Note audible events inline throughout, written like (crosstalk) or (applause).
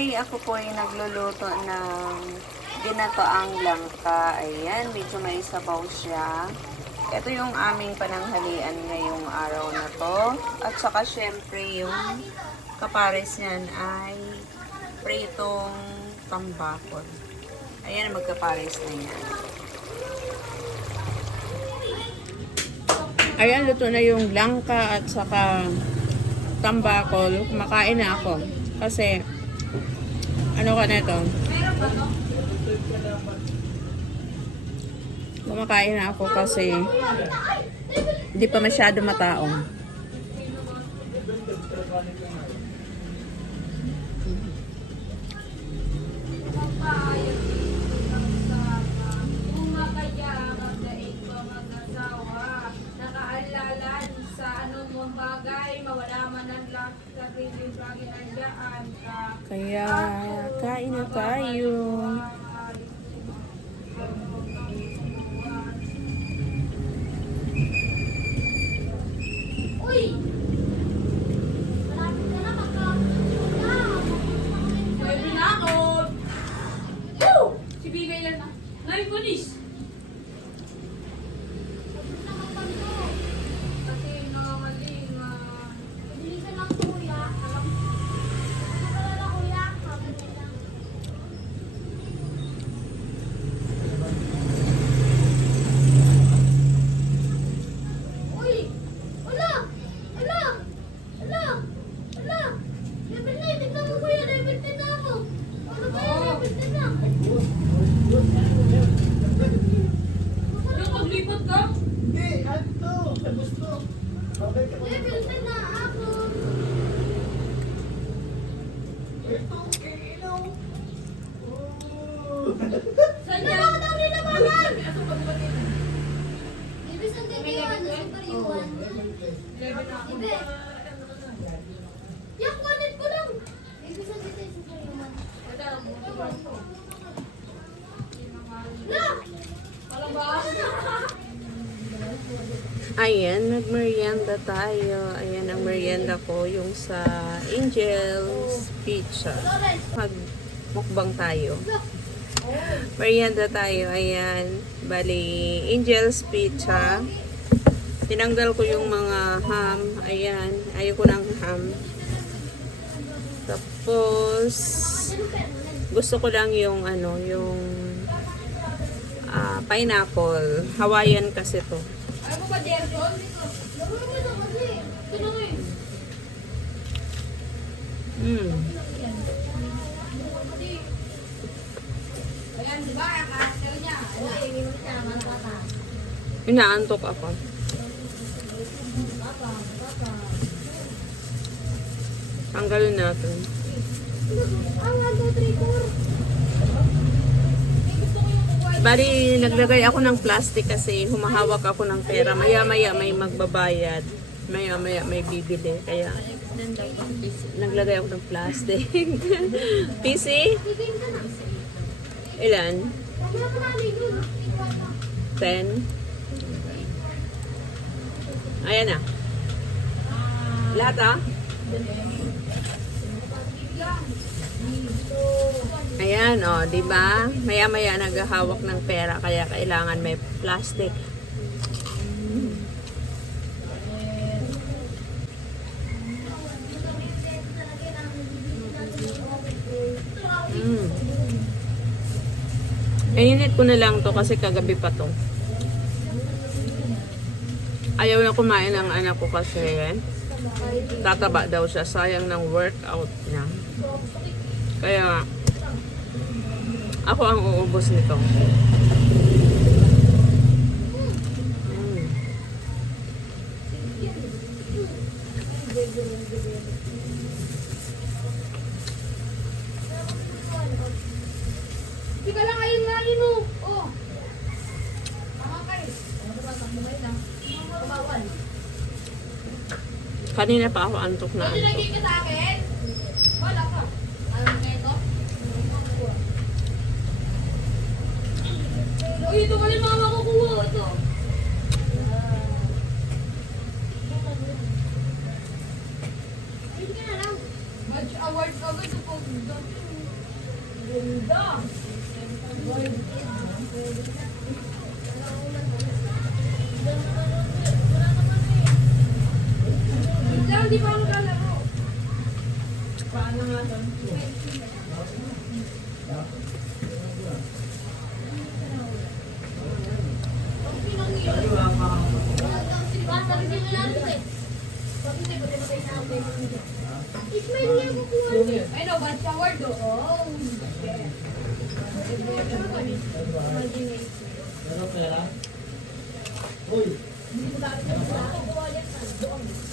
ay ako po ay nagluluto ng ginatoang langka. Ayan, medyo may sabaw siya. Ito yung aming pananghalian ngayong araw na to. At saka syempre yung kapares niyan ay pritong tambakol. Ayan, magkapares na yan. Ayan, luto na yung langka at saka tambakol. Kumakain na ako. Kasi, ano ka na ito? Kumakain na ako kasi hindi pa masyado mataong. Kaya, kain na tayo. Uy! Malapit ka na magka... Pwede na ako! Woo! Si Bigay lang na. Ngayon ko nis! Kasi nangangalinga. Bilisan lang kuya. Nakalala kuya. Sabi lang. Uy! Ala! Ala! Ala! Ala! Level na, tignan mo kuya, level 10 na ako. Ano ba yan, level 10 na? Yung maglipat ka? Hindi, ano? Tapos to. Okay ka Level 10 na ako. Ito, kay ilaw. Oh. Saan yan? ba daw nila bagan? Ibig sabihin May yun, super ako. Ibe. Yak, wanted ko lang. Ibig sabihin super yuan. Wala mo. La! Walang ba? (laughs) Ayan, nagmerienda tayo. Ayan ang merienda ko, yung sa Angel's Pizza. Magmukbang tayo. Merienda tayo, ayan. Bali, Angel's Pizza. Tinanggal ko yung mga ham. Ayan, ayoko ng ham. Tapos, gusto ko lang yung ano, yung ah, pineapple. Hawaiian kasi to. Mo ba, Jerson? Sino eh? Mm. Ayan, di ba? Ang karakter niya. Ay, minum siya naman bata. Inaantok ako. Tanggalin natin. 1, 2, 3, 4. Bali, naglagay ako ng plastic kasi humahawak ako ng pera. Maya-maya may magbabayad. Maya-maya may bibili. Kaya, naglagay ako ng plastic. (laughs) PC? Ilan? Wala pa namin yun. 10? Ayan na. Lahat ah? Ayan, oh, di ba? Maya-maya naghahawak ng pera kaya kailangan may plastic. Mm. Init ko na lang to kasi kagabi pa to. Ayaw na kumain ng anak ko kasi tataba daw siya. Sayang ng workout niya. Kaya ako ang uubos nito. Mm. Hindi ka lang ayun nga yun, oh. Oh. Tama kayo. Ano ba, sabuhay lang. Bawal. Kanina pa ako antok na antok. Uy, ito wala mga makukuha. Ito. Match awards agad sa pag Lang, di pa ako kalaro. Yung lalaki eh. Ismail niya kukuha niya. Ay, no, bad sa word, oh. Ano pera? Uy! Hintay mo ako.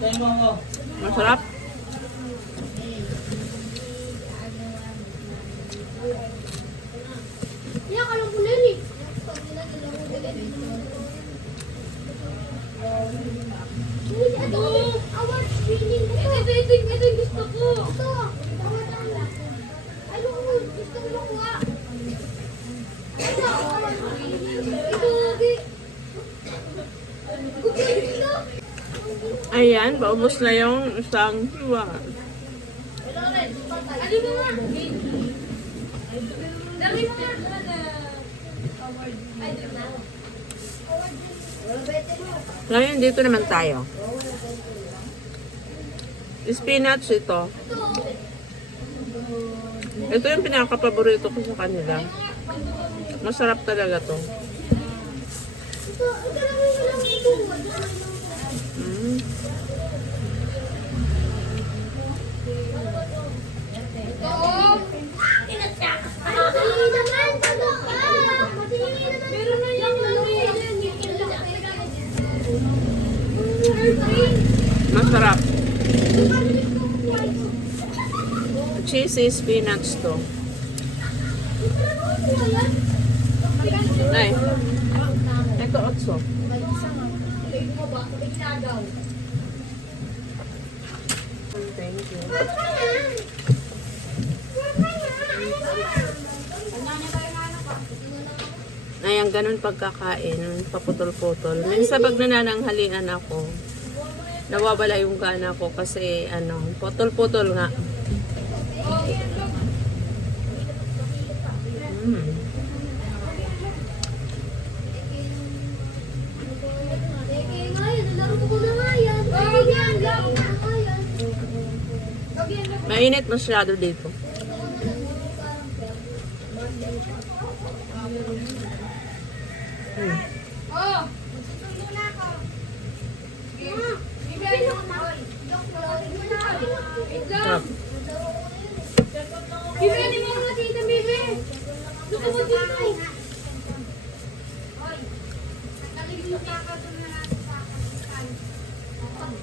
Masarap. Yan, alam ko na yun eh. Uy, ito, award winning ko to. Ito, ito, ito, yung gusto ko. Ito, award award. Ano ko, gusto ko makuha. Ito, award winning. Ito, lagi. Gusto ito. Ayan, paubos na yung isang hiwa. Ngayon, dito naman tayo. Spinach ito. Ito yung pinaka-paborito ko sa kanila. Masarap talaga to. Cheesy spinach to. Ay. Ito otso. Thank you. Ayan, ganun pagkakain, paputol-putol. Minsan pag nanananghalian ako, nawawala yung gana ko kasi ano, putol-putol nga. Mm. Mainit masyado dito. Mm. Oh! Bibigyan mo na. Wait lang. Sarap. Bibigyan mo mga tita, bibi. Gusto mo dito.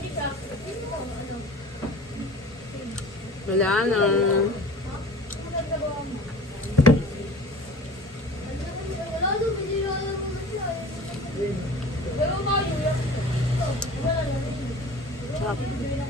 dito? Ano? Wala na. Wala daw, Sarap.